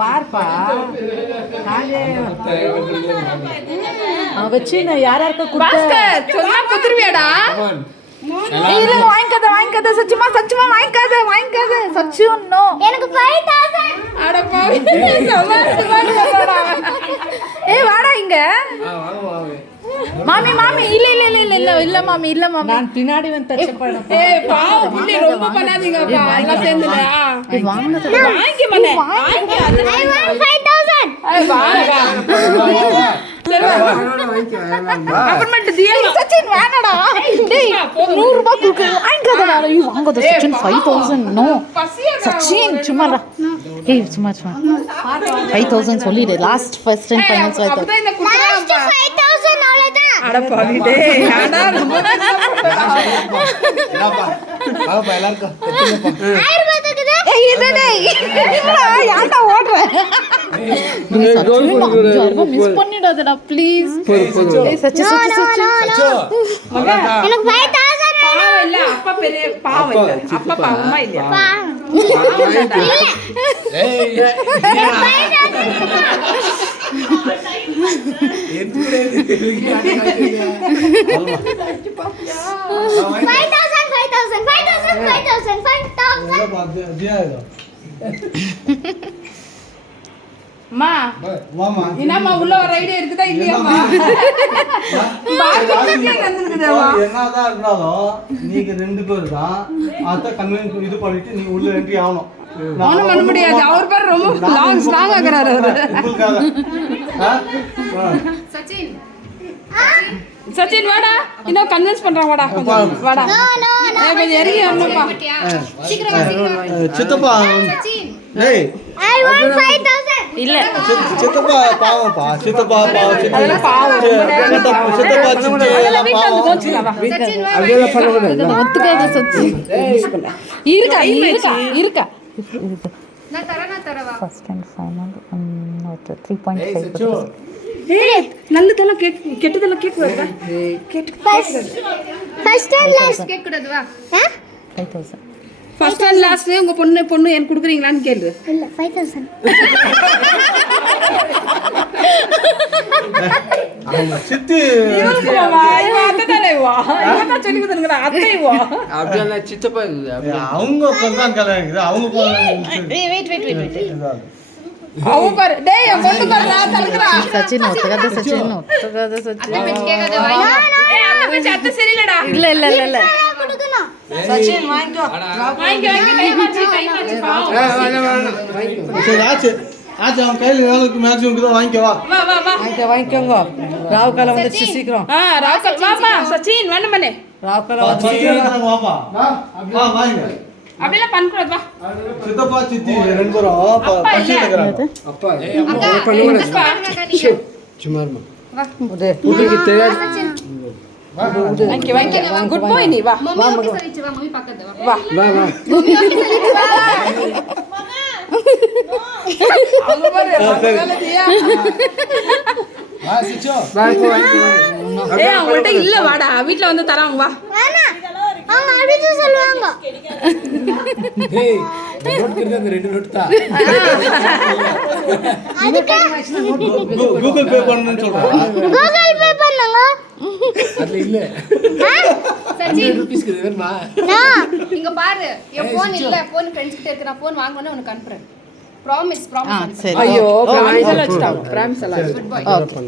பார்ப்பா வச்சு நான் யாராருக்க குத்துருவியாடா? இல்ல வாங்கிக்காத சச்சுமா வாங்கிக்காத சச்சு நோ. எனக்கு 5000. அட பாவி வாடா இங்க. மாமி இல்ல மாமி நான் பின்னாடி வந்து டச் பண்ணேன். பாவம் புள்ளி ரொம்ப பண்ணாதீங்கப்பா எல்லாம் சேர்ந்துடா. வாங்கி மனே வாங்கி. I want 5000. வாங்க அப்புறமேட்டு தியல் சச்சின் வேணடா. டேய் 100 ரூபாய் குடுக்கு வாங்கிக்காதடா. ஐயோ வாங்கடா சச்சின் 5000 நோ. சச்சின் சும்மாடா. ஏய் சும்மா 5000 சொல்லிடு. Last first and final 5000. Last 5000 அவ்வளவுதான். அட பாவி டேய் யாடா ரொம்ப என்னப்பா பாப்பா எல்லாரும் கத்துங்கப்பா. 1000 ரூபாய் தக்குது. ஏய் இது டேய் யாடா ஓடுற? மிஸ் பண்ணிடாதடா ப்ளீஸ். ஏய் சச்சு மகா எனக்கு 5000 பாவம் இல்ல. அப்பா பெரிய பாவம் இல்ல. அப்பா பாவமா இல்ல? ஏய் எதுக்குடே இதுக்கு 5000 அம்மா வாமா என்னம்மா உள்ள ஒரு ஐடியா இருக்குதா இல்லையாம்மா? என்னதான் இருந்தாலும் நீங்க 2 பேர் தான் அத கன்வின்ஸ் இது பண்ணிட்டு நீ உள்ள என்ட்ரி ஆகணும். ஒண்ணும் பண்ண முடியாது. அவர் பேர் ரொம்ப ஸ்ட்ராங் ஆகறாரு அவரு. சச்சின் வாடா இன்னும் கன்வின்ஸ் பண்றான். வாடா வாடா கொஞ்சம் இறங்கி வரணும்ப்பா. சீக்கிரம் சித்தப்பா டேய் I want 5000. இல்ல சித்தப்பா பாவம்ப்பா. சித்தப்பா பாவம். அதெல்லாம் பாவம். சித்தப்பா சித்தி எல்லாம் பாவம். அதெல்லாம் பண்ண கூடாது. ஒத்துக்காத சச்சின். இருக்கா நான் தரவா. First and final 3.5. ஏய் நல்லதெல்லாம் கெட்டதெல்லாம் கேக் வரதா? Cake First and last cake கூடாது வா. 5000. ஃபர்ஸ்ட் அண்ட் லாஸ்ட் உங்க பொண்ணு எனக்கு குடுக்குறீங்களான்னு கேளு. இல்ல 5000. சித்தி சித்தப்பா அவங்க கொண்டான் கல்யாணம் அவங்க சச்சின் ஒத்துக்காத சச்சின் சரியில்லடா. இல்ல சச்சின் வாங்கிக்கோ. ஆச்சு அவன் கையில் எவ்வளோக்கு மேக்ஸிமம் இருக்குதோ வாங்கிக்கவா. வாங்கிக்கோங்க. ராவு காலம் வந்துச்சு சீக்கிரம். ராவு காலம் வாப்பா சச்சின் வேணும் பண்ணே. ராவு காலம் வந்துச்சு வாப்பா. வாங்க அப்படிலாம் பண்ண கூடாது வா. சித்தப்பா சித்தி 2 பேரும் பசில இருக்கறாங்க. அப்பா பண்ணுங்க சும்மா இருமா. வா உங்களுக்கு தெரியாது. வாங்க குட் பாய் நீ வா. மம்மி சொல்லிச்சு வா மம்மி பக்கத்துல வா வா அவங்க பாரு வேலையா. சிச்சோ ஏய் அவங்கள்ட்ட இல்ல வாடா வீட்ல வந்து தராங்க வா. வேணா அவங்க அப்படியே சொல்லுவாங்க. ஏய் நோட் கிட்ட 2 நோட் தா. கூகுள் பே பண்ணனும்னு சொல்றாங்க. கூகுள் பே பண்ணுங்க. அது இல்ல. சச்சின் ₹100 க்கு வேணுமா? நான் இங்க பாரு என் போன் இல்ல போன் ஃப்ரெண்ட்ஸ் கிட்ட இருக்கு. நான் போன் வாங்குனே உனக்கு அனுப்புறேன். ப்ராமிஸ் ஐயோ ப்ராமிஸ் எல்லாம் வச்சிட்டாங்க. ப்ராமிஸ் எல்லாம் குட் பை. ஓகே